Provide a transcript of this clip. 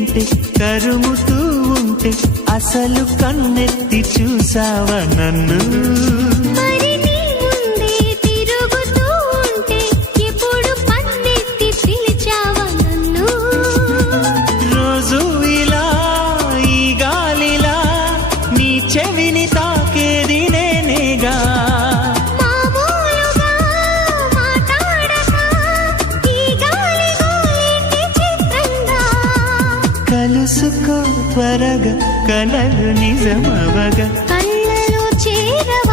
తింటే కరుముతూ ఉంటే అసలు కన్నెత్తి చూసావా నన్ను మరి నీ ముందే తిరుగుతూ ఉంటే ఎప్పుడు పన్నెత్తి పిలిచావా నన్ను రోజు ఇలా ఈ గాలిలా నీ చెవిని తాకేది నేనేగా మామూలుగా మాట్లాడక ఈ గాలి గోలింటి చిత్రంగా కలుసుకో త్వరగా కలలు నిజమవగా కళ్ళలో చేరవ